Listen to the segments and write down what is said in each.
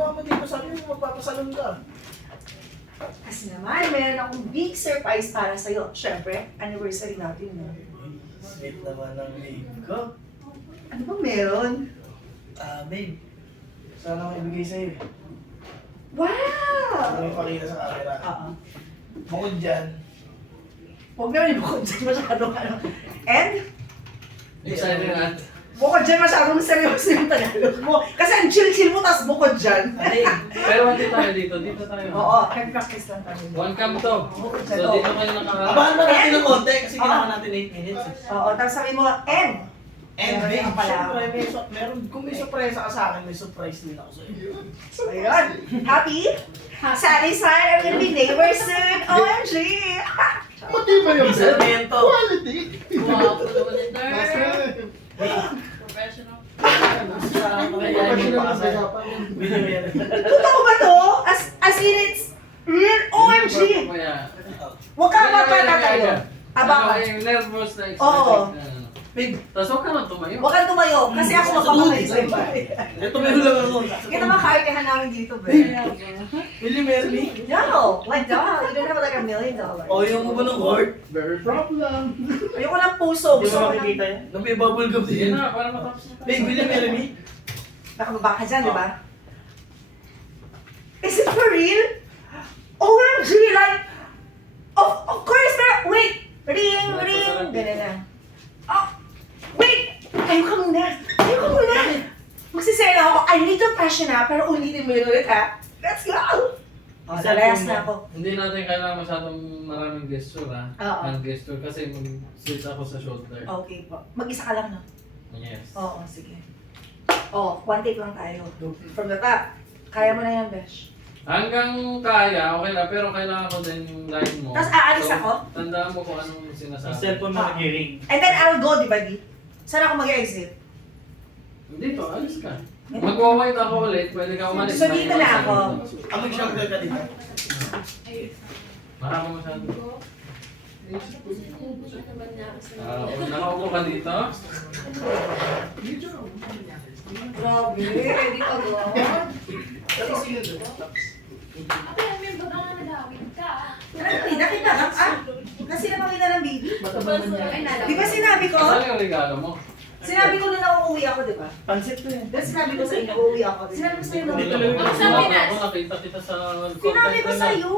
ginagawa mo dito? Sabi mo magpapasalon ka. Kasi naman, meron akong big surprise para sa'yo. Siyempre, anniversary natin, no? Sweet naman ang babe ko. Ano ba meron? Babe. Sana ako ibigay sa'yo. Wow! Ano yung pakita sa camera? Oo. Bukod dyan. Huwag naman yung bukod dyan masyadong ano. And, Excited na. bukod dyan masyadong seryoso yung Tagalog mo. Kasi ang chill-chill mo, tapos bukod dyan. Pero hindi tayo dito. Dito tayo. Oo, practice lang tayo. One cam to. Bukod So dyan, oo. dito kayo nakaharap. Abahan ba natin ng konti? Kasi ginawa natin 8 minutes. Oo, tapos sabi mo, and, And Meron babe, ka pala. syempre, meron, kung may surpresa ka sa akin, may surprise din ako sa'yo. ayun. Happy? Satisfied? I'm gonna be neighbors soon. OMG! Matibay yung sir. Sermento. Quality. Wow, naman ito. Professional. Totoo ba to? As in it's real OMG! Huwag ka magpapatayo. Aba, Yung nervous na excited. Oo. Babe, Tapos huwag ka lang tumayo. huwag kang tumayo kasi ako magpapatayo sa'yo. ito meron lang ako. Kita makaartehan namin dito, be. Will you marry me? No, my dog. You don't have like $1 million. O, yung mo ba ng heart? Very problem. Ayoko ng puso. Di Gusto ba ko ng... makikita yan? Nung may bubble gum Sige din. na, para matapos na tayo. Babe, will you marry me? Nakababa ka dyan, di ba? Is it for real? OMG, like... Of course, pero... Wait! Ring! Ganun na. Oh! Wait! Ayoko muna! Magsisera ako. I need to pressure na, pero ulitin mo yun ulit, ha? Let's go! Oh, nalayas na ako. Hindi natin kailangan masyadong maraming gesture ha. Oo. Ang gesture kasi mag-switch ako sa shoulder. Okay po. Mag-isa ka lang, no? Yes. Oo, sige. Oh, one take lang tayo. From the top. Kaya mo na yan, Besh. Hanggang kaya, okay lang. Pero kailangan ko din yung line mo. Tapos aalis ako? Tandaan mo kung anong sinasabi. Ang cellphone mo nag-ring. And then I'll go, di ba, di? Saan ako mag-exit? Dito, alis ka. Magwa-white ako ulit, pwede ka umalis. So, dito na ako. Mag-shoulder ka dito. Marami masyado. Nakaupo ka dito? Grabe, ready ka ba? Nakita ka? Kasi napawin na ng baby? Di ba sinabi ko? Saan yung regalo mo? Sinabi ko na uuwi ako, di ba? Pansit to yan. Then sinabi ko sa inyo, uuwi ako. Sinabi ko sa inyo, Dito uuwi lang. ako. Ako nakita kita sa Sinabi ko sa'yo.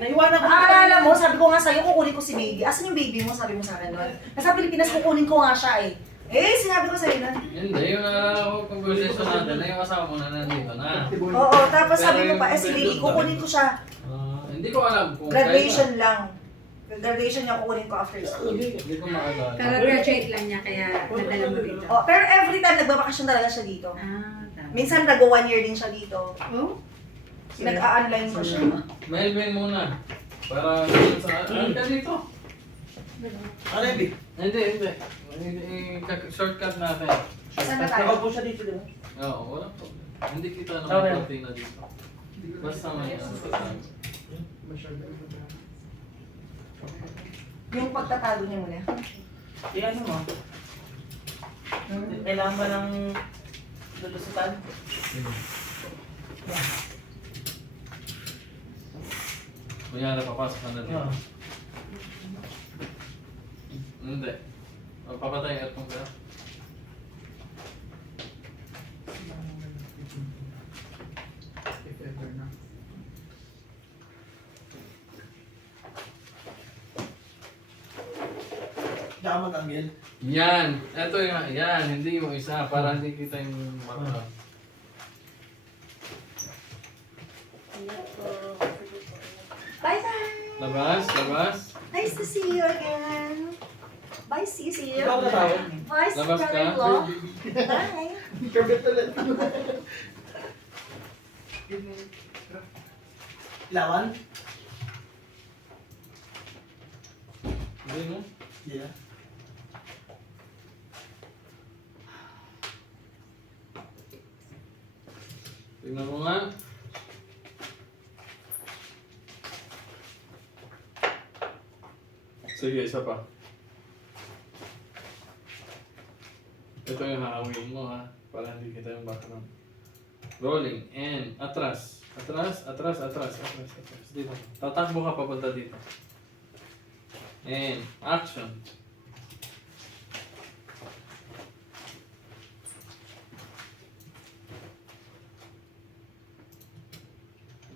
Naiwanan ko. Aalala mo, sabi ko nga sa'yo, kukunin ko si baby. Asan yung baby mo? Sabi mo sa akin nun. Nasa Pilipinas, kukunin ko nga siya eh. Eh, sinabi ko sa'yo nun. Hindi, yung conversation natin na yung asawa mo na nandito na. Oo, tapos sabi ko pa, si baby, kukunin ko siya. Hindi ko alam kung Graduation lang. Graduation niya kukunin ko after school. Hindi ko maalala. Pero graduate lang niya, kaya nadala mo dito. Oh, pero every time nagbabakasyon talaga siya dito. Tama. Minsan nag-1 year din siya dito. Oh? Nag-a-online ko siya. Melvin muna. Para dun sa... Ano ka dito? Ano yung babe? Hindi. Shortcut natin. Saan na tayo? Nakaupo siya dito, di ba? Oo, wala po. Hindi kita Okay. naman na dito. Basta may ano sa tayo. Yung pagtatago niya muna. Ano mo? Kailangan ba ng lulusutan? Kunyari, papasok ka na dito. Oo. Hindi. Papatay ang aircon ka. Diyan ka mag-anggel. Yan. Ito yung, yan. Hindi yung isa. Para hindi kita yung mata. Bye-bye! Labas, labas. Nice to see you again. Bye, Sisi. Ikaw na tawag. Bye, Labas ka? brother-in-law. Bye. Kabit ulit. Lawan? Hindi mo? Hindi na. Tingnan mo nga. Sige, isa pa. Ito yung haawin mo ha. Para hindi kita yung background. Rolling. And atras. Atras. Dito. Tatakbo ka papunta dito. And action.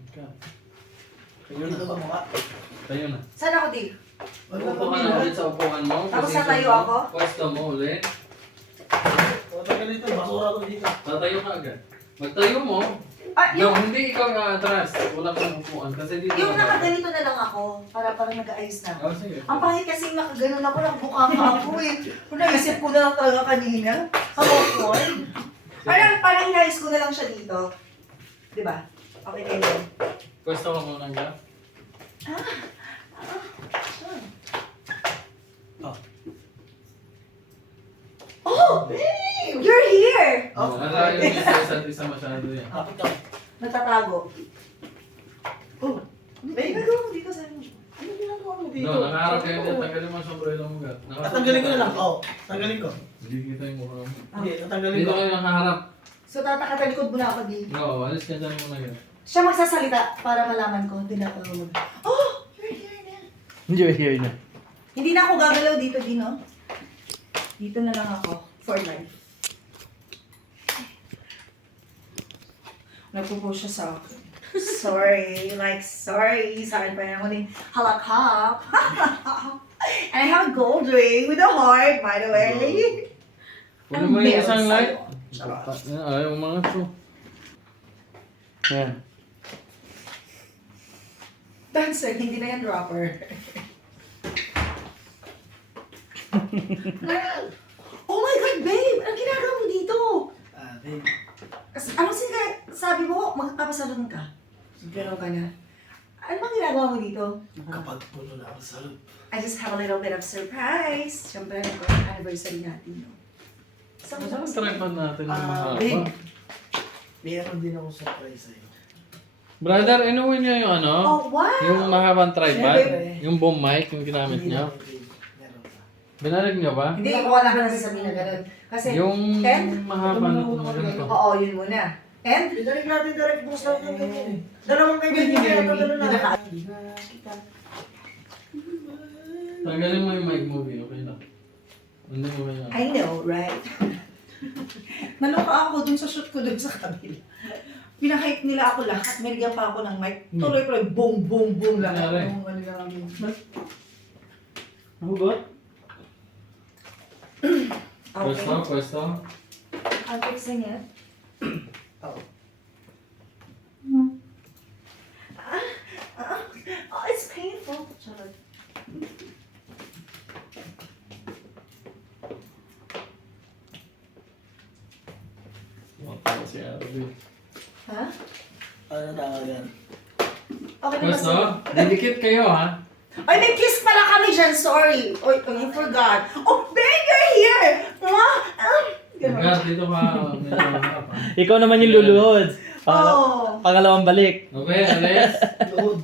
Ikaw. Tayo Dito na. ka mukha. Tayo na. Saan ako, Dave? Wag Upo ka na na ulit sa upuan mo. Tapos Position tatayo mo. ako? Pwesto mo ulit. O, tagal dito. Basura ko dito. Tatayo ka agad. Magtayo mo. Ah, No, hindi ikaw yung atras. Wala kang upuan. Kasi dito. yung nakaganito na lang ako, para parang nag-aayos na ako. Oh, sige. Ang pangit kasi nakaganon ako, nakabuka ka ako eh. Kung naisip ko na lang talaga kanina, sa awkward. Parang inayos ko na lang siya dito. Diba? Okay na yun. Pwesto ka muna nga. Oh, babe! You're here! Oh, nalayo niyo sa isa't isa masyado yan. Kapit ka. Natatago. Oh, May babe. gagawin mo dito sa ano? Ano ginagawa mo dito? No, nakaharap kayo dyan. Tanggalin mo ang sombrero mo, Gat. Tatanggalin ko na lang. Oo, tanggalin ko. Hindi kita yung mukha mo. Hindi, tatanggalin Dito ko. kayo nakaharap. So tatakatalikod mo na ako, Dave. No, alis ka dyan muna, Gat. Siya magsasalita para malaman ko. Hindi na ako oh! You're here na. Hindi na. Hindi na ako gagalaw dito, Dino. Dito na lang ako. For life. Nagpo-post siya sa akin. Sorry. Like, sorry. Saan pa na ako ng halakap. And I have a gold ring with a heart, by the way. Kunin mo yung Ang isang meron light. sa'yo. Ayaw mga to. Yan. Dancer, hindi na yan dropper. Oh my God, babe! Anong ginagawa mo dito? Babe. Ano sabi mo, magpapasalon ka? Gano'n ka na. Ano bang ginagawa mo dito? Kapag puno na ako sa loob. I just have a little bit of surprise. Siyempre, anniversary natin, no? Saan ang tripod natin ng mahaba? Babe. Meron din ako surprise sa'yo. Brother, inuwi niyo yung ano? Oh, wow! Yung mahabang tripod? Siyempre. Yung boom mic, yung ginamit Hindi niyo? na, babe. Meron pa. Binalag niyo ba? Hindi, wala ka na sasabihin na gano'n. Kasi, Yung and? mahaba na ganito. Oo, yun muna. And? Pinalik natin direct box lang ng ganyan eh. Dalawang kaibigan kaya tatalo na. Hindi na kita. Tanggalin mo yung mic movie, okay lang. Hindi mo yan. I know, right? Naloka ako dun sa shoot ko dun sa kabila. Pinahype nila ako lahat. Nilagyan pa ako ng mic. Tuloy-tuloy, boom, boom, boom lang. Nangyari? Yung ano lang yun. Nahugot? Pwesto, Okay. pwesto. I'm fixing it. Oo. Oh, it's painful. Charot. Matawa si Arabi. Ha? Ano tawag yan? Okay na ba Pwesto, sa'yo? didikit kayo ha? Ay, may kiss pala kami dyan. Sorry. Oy, I forgot. Oh, babe, you're here! Mwah! Ganun. Gat, dito ka. Medyo harap ha? Ikaw naman yung luluhod. Oh. Pangalawang balik. Okay, alis. Load.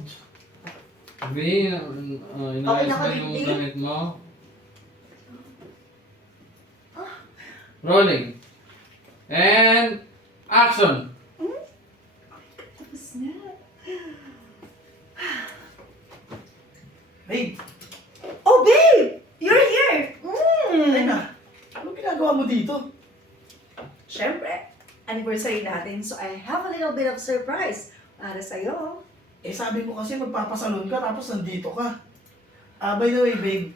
Sabi, inayos na ba ka, yung Vicky? damit mo? Rolling. And action. Tapos na. Babe, Oh, babe! You're here! teka. Ano ginagawa mo dito? Siyempre, anniversary natin, so I have a little bit of surprise para sa'yo. Eh sabi mo kasi magpapasalon ka tapos nandito ka. By the way, babe.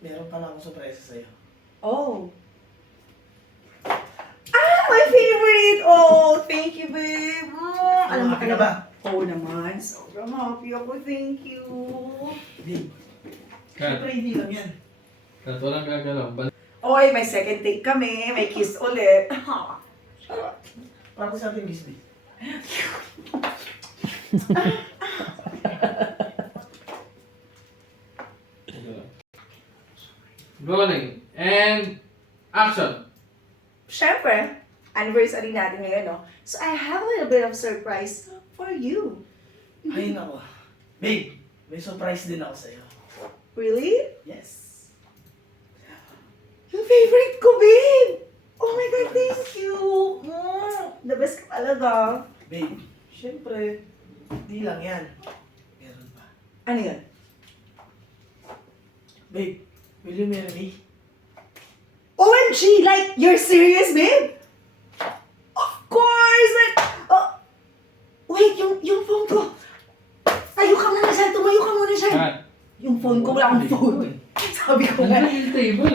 Meron pala akong surprise sa'yo. Oh. Ah, my favorite! Oh, thank you, babe. Alam mo Happy ka ba? Oo naman. Sobrang happy ako. Thank you. Babe, Kat, syempre hindi lang yan. kat, walang gagalaw. Oy, may second take kami. May kiss ulit. Para sa ating kiss, babe. Rolling. And action. Siyempre, anniversary natin ngayon, no? So I have a little bit of surprise for you. Ay, nako. Babe, may surprise din ako sa'yo. Really? Yes. Yung favorite ko, babe! Oh my God, thank you. The best ka talaga. Babe, syempre, di lang yan. Meron pa. Ano yun? Babe, will you marry me? OMG! Like, you're serious, babe? Of course! But, wait, yung phone ko. Tayo ka muna dyan. Tumayo ka muna dyan. Cut. Yung phone ko, wala akong phone. Sabi ko nga. Nandiyan yung table.